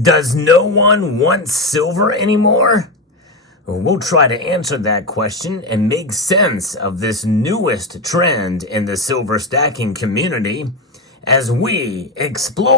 Does no one want silver anymore? Well, we'll try to answer that question and make sense of this newest trend in the silver stacking community as we explore.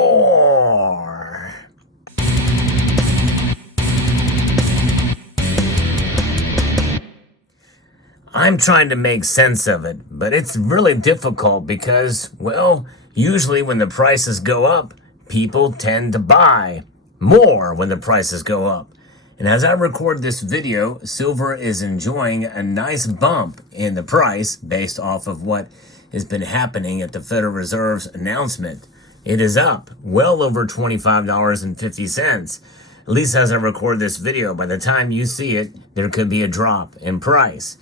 I'm trying to make sense of it, but it's really difficult because, well, usually when the prices go up, people tend to buy more when the prices go up. And as I record this video, silver is enjoying a nice bump in the price based off of what has been happening at the Federal Reserve's announcement. It is up well over $25.50. At least as I record this video. By the time you see it, there could be a drop in price.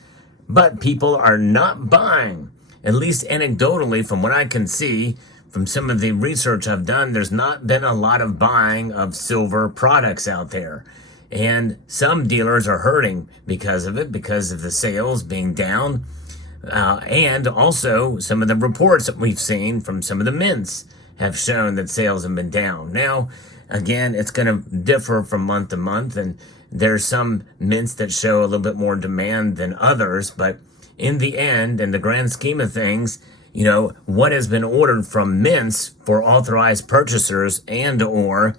But people are not buying, at least anecdotally from what I can see. From some of the research I've done, there's not been a lot of buying of silver products out there. And some dealers are hurting because of the sales being down. And also some of the reports that we've seen from some of the mints have shown that sales have been down. Now, again, it's going to differ from month to month. And there's some mints that show a little bit more demand than others. But in the end, in the grand scheme of things, you know, what has been ordered from mints for authorized purchasers and or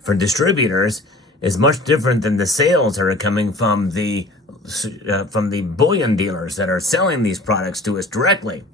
for distributors is much different than the sales that are coming from the bullion dealers that are selling these products to us directly.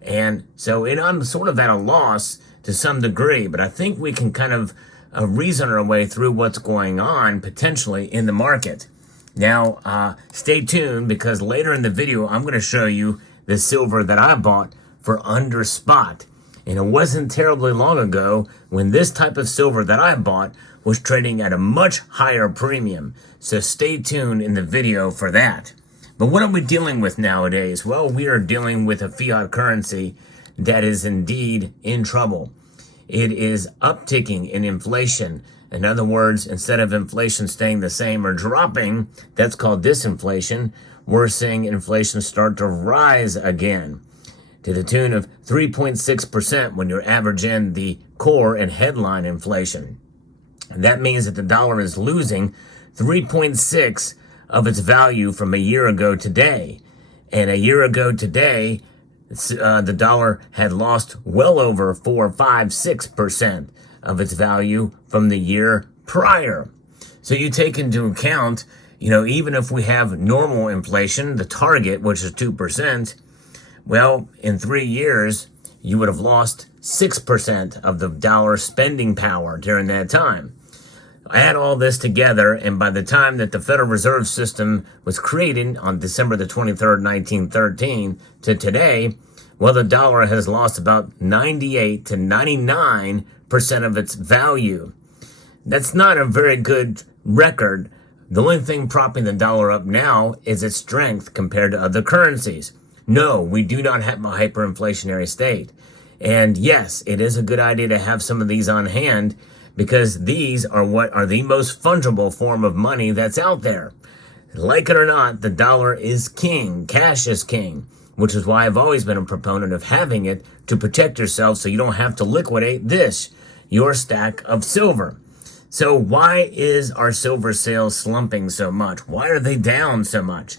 And so I'm sort of at a loss to some degree, but I think we can kind of reason our way through what's going on potentially in the market. Now, stay tuned because later in the video, I'm going to show you the silver that I bought for under spot. And it wasn't terribly long ago when this type of silver that I bought was trading at a much higher premium. So stay tuned in the video for that. But what are we dealing with nowadays? Well, we are dealing with a fiat currency that is indeed in trouble. It is upticking in inflation. In other words, instead of inflation staying the same or dropping, that's called disinflation, we're seeing inflation start to rise again, to the tune of 3.6% when you average in the core and headline inflation. That means that the dollar is losing 3.6 of its value from a year ago today. And a year ago today, the dollar had lost well over 4, 5, 6% of its value from the year prior. So you take into account, you know, even if we have normal inflation, the target, which is 2%, well, in 3 years, you would have lost 6% of the dollar spending power during that time. Add all this together, and by the time that the Federal Reserve System was created on December the 23rd, 1913 to today, well, the dollar has lost about 98 to 99% of its value. That's not a very good record. The only thing propping the dollar up now is its strength compared to other currencies. No, we do not have a hyperinflationary state. And yes, it is a good idea to have some of these on hand because these are what are the most fungible form of money that's out there. Like it or not, the dollar is king. Cash is king, which is why I've always been a proponent of having it to protect yourself so you don't have to liquidate your stack of silver. So why is our silver sales slumping so much? Why are they down so much?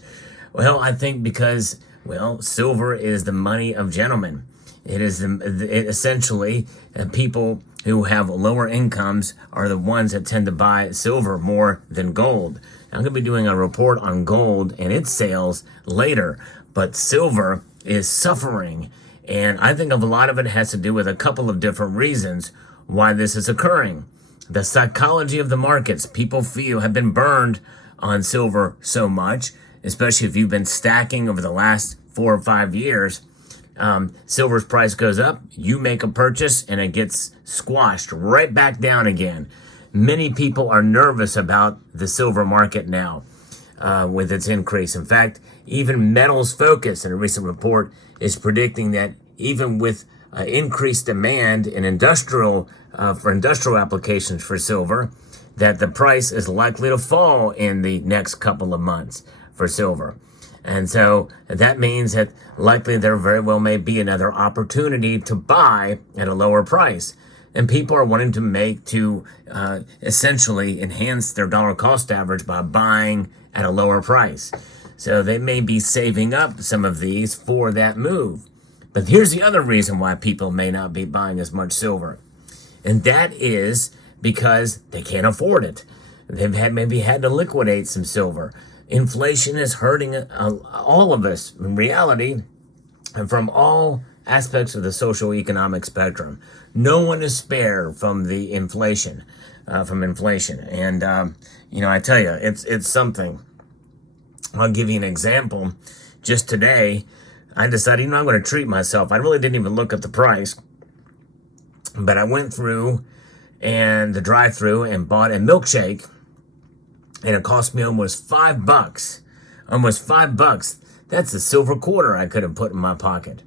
Well, I think because, well, silver is the money of gentlemen. It is essentially people who have lower incomes are the ones that tend to buy silver more than gold. I'm going to be doing a report on gold and its sales later, but silver is suffering. And I think a lot of it has to do with a couple of different reasons why this is occurring. The psychology of the markets, people feel have been burned on silver so much, especially if you've been stacking over the last 4 or 5 years. Silver's price goes up, you make a purchase, and it gets squashed right back down again. Many people are nervous about the silver market now with its increase. In fact, even Metals Focus in a recent report is predicting that even with increased demand in industrial applications for silver, that the price is likely to fall in the next couple of months for silver. And so that means that likely there very well may be another opportunity to buy at a lower price. And people are wanting to essentially enhance their dollar cost average by buying at a lower price. So they may be saving up some of these for that move. But here's the other reason why people may not be buying as much silver. And that is because they can't afford it. They've maybe had to liquidate some silver. Inflation is hurting all of us in reality, and from all aspects of the social economic spectrum. No one is spared from the inflation, And, I tell you, it's something. I'll give you an example. Just today, I decided, I'm going to treat myself. I really didn't even look at the price, but I went through and the drive-through and bought a milkshake, and it cost me almost $5. Almost $5. That's a silver quarter I could have put in my pocket.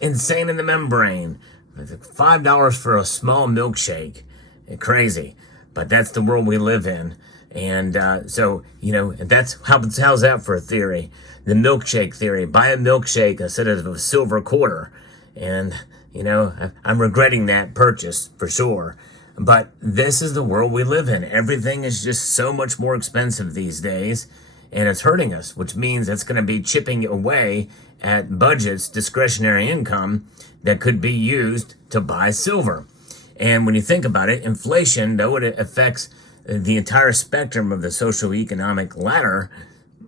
Insane in the membrane. $5 for a small milkshake. Crazy. But that's the world we live in. And so, how's that for a theory? The milkshake theory. Buy a milkshake instead of a silver quarter. And, I'm regretting that purchase for sure. But this is the world we live in. Everything is just so much more expensive these days. And it's hurting us, which means it's going to be chipping away at budgets, discretionary income that could be used to buy silver. And when you think about it, inflation, though it affects the entire spectrum of the socioeconomic ladder,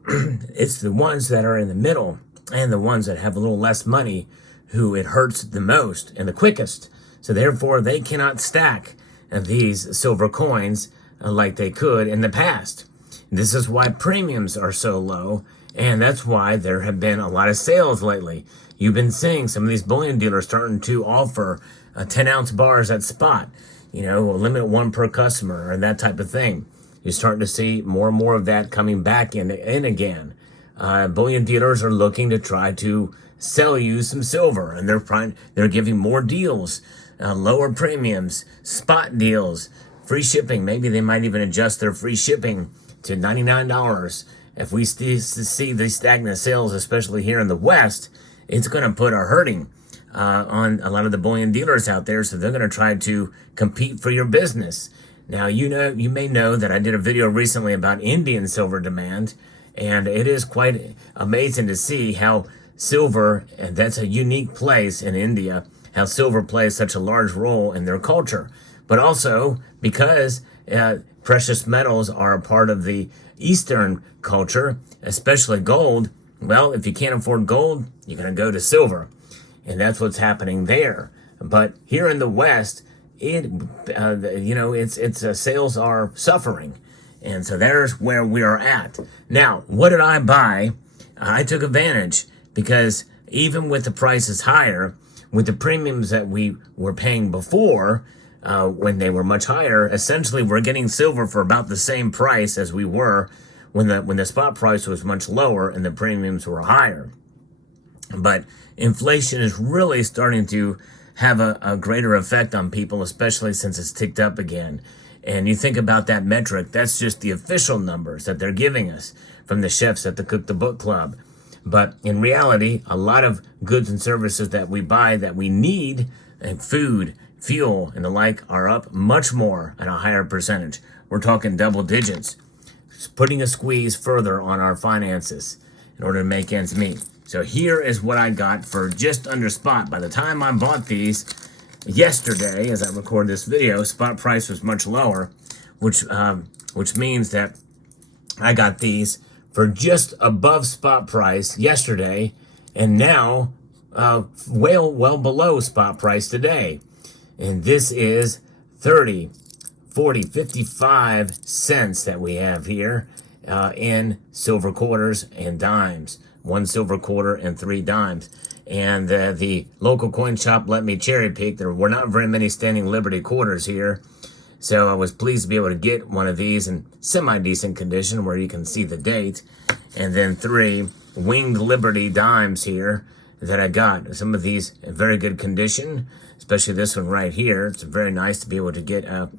it's the ones that are in the middle and the ones that have a little less money who it hurts the most and the quickest. So therefore, they cannot stack these silver coins like they could in the past. This is why premiums are so low, and that's why there have been a lot of sales lately. You've been seeing some of these bullion dealers starting to offer 10-ounce bars at spot, limit one per customer and that type of thing. You're starting to see more and more of that coming back in again. Bullion dealers are looking to try to sell you some silver, and they're giving more deals, lower premiums, spot deals, free shipping. Maybe they might even adjust their free shipping to $99. If we see these stagnant sales, especially here in the West, it's going to put a hurting on a lot of the bullion dealers out there. So they're going to try to compete for your business. Now, you may know that I did a video recently about Indian silver demand, and it is quite amazing to see how silver, and that's a unique place in India, how silver plays such a large role in their culture. But also because precious metals are a part of the Eastern culture, especially gold. Well, if you can't afford gold, you're going to go to silver. And that's what's happening there. But here in the West, sales are suffering. And so there's where we are at. Now, what did I buy? I took advantage because even with the prices higher, with the premiums that we were paying before, when they were much higher, essentially we're getting silver for about the same price as we were when the spot price was much lower and the premiums were higher. But inflation is really starting to have a greater effect on people, especially since it's ticked up again. And you think about that metric, that's just the official numbers that they're giving us from the chefs at the Cook the Book Club. But in reality, a lot of goods and services that we buy that we need, and food, fuel, and the like, are up much more at a higher percentage. We're talking double digits. It's putting a squeeze further on our finances in order to make ends meet. So here is what I got for just under spot. By the time I bought these yesterday, as I record this video, spot price was much lower, which means that I got these for just above spot price yesterday, and now well below spot price today. And this is 30, 40, 55 cents that we have here in silver quarters and dimes. 1 silver quarter and 3 dimes. And the local coin shop let me cherry pick. There were not very many standing Liberty quarters here. So I was pleased to be able to get one of these in semi-decent condition where you can see the date. And then 3 winged Liberty dimes here that I got. Some of these in very good condition, especially this one right here. It's very nice to be able to get a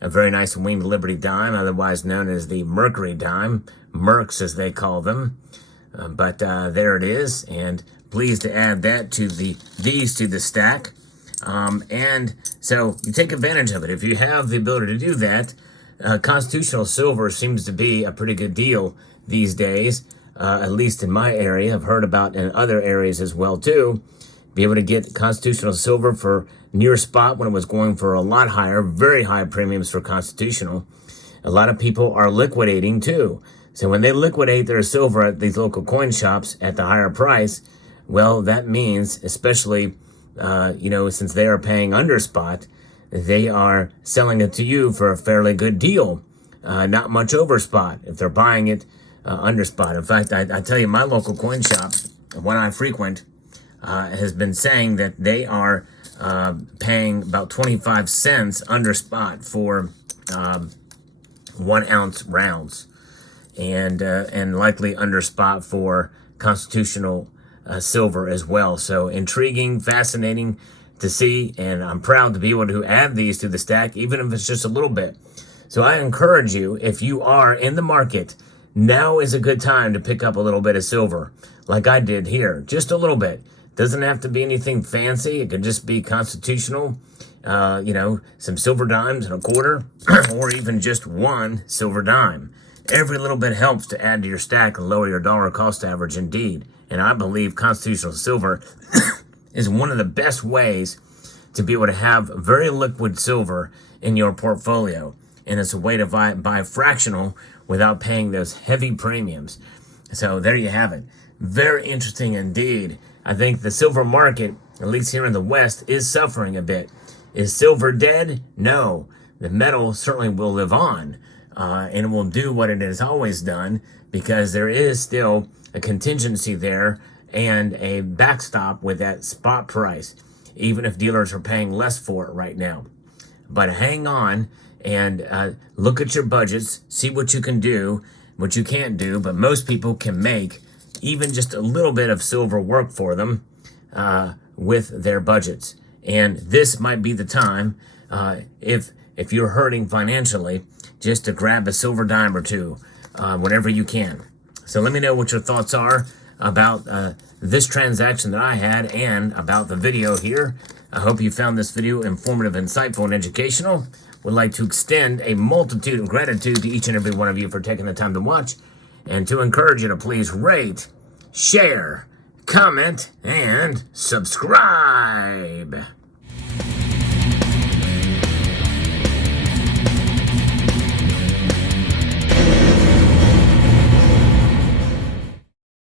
very nice winged Liberty dime, otherwise known as the Mercury dime, Mercs as they call them. But there it is, and pleased to add that to these to the stack. And So you take advantage of it. If you have the ability to do that, constitutional silver seems to be a pretty good deal these days, at least in my area. I've heard about in other areas as well too. Be able to get constitutional silver for near spot when it was going for a lot higher, very high premiums for constitutional. A lot of people are liquidating too. So when they liquidate their silver at these local coin shops at the higher price, well, that means, especially, since they are paying under spot, they are selling it to you for a fairly good deal. Not much over spot if they're buying it under spot. In fact, I tell you, my local coin shop, one I frequent, has been saying that they are paying about 25 cents under spot for 1 ounce rounds, and likely under spot for constitutional silver as well. So intriguing, fascinating to see, and I'm proud to be able to add these to the stack, even if it's just a little bit. So I encourage you, if you are in the market, now is a good time to pick up a little bit of silver, like I did here, just a little bit. Doesn't have to be anything fancy. It could just be constitutional, some silver dimes and a quarter, or even just 1 silver dime. Every little bit helps to add to your stack and lower your dollar cost average indeed. And I believe constitutional silver is one of the best ways to be able to have very liquid silver in your portfolio. And it's a way to buy fractional without paying those heavy premiums. So there you have it. Very interesting indeed. I think the silver market, at least here in the West, is suffering a bit. Is silver dead? No. The metal certainly will live on, and it will do what it has always done, because there is still a contingency there and a backstop with that spot price, even if dealers are paying less for it right now. But hang on and look at your budgets, see what you can do, what you can't do, but most people can make even just a little bit of silver work for them with their budgets. And this might be the time, if you're hurting financially, just to grab a silver dime or two whenever you can. So let me know what your thoughts are about this transaction that I had and about the video here. I hope you found this video informative, insightful, and educational. Would like to extend a multitude of gratitude to each and every one of you for taking the time to watch, and to encourage you to please rate, share, comment, and subscribe.